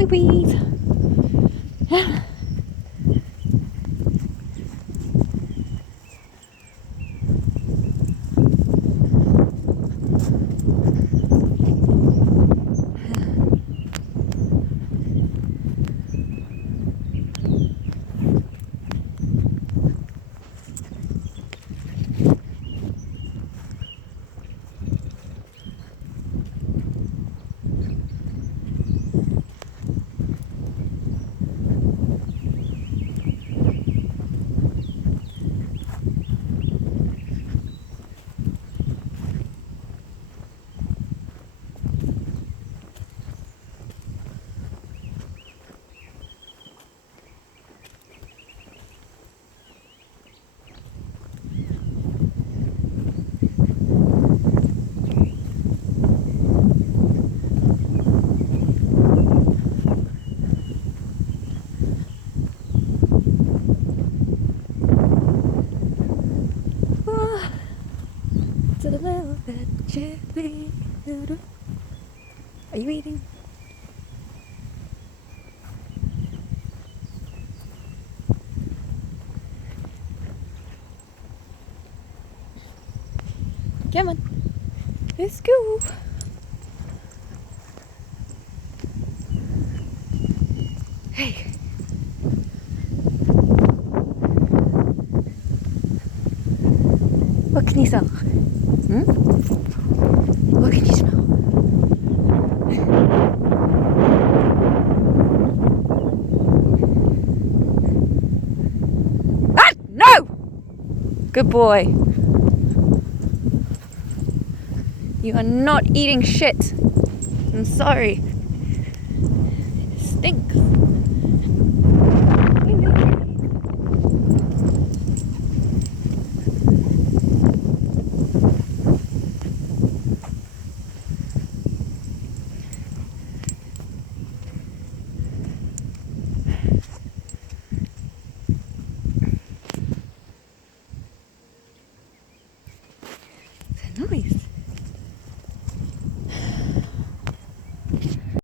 we breathe. To the velvet cherry. Are you eating? Come on, let's go. Hey. Wat kan je smell? What can you smell? Ah, no! Good boy. You are not eating shit. I'm sorry. It stinks.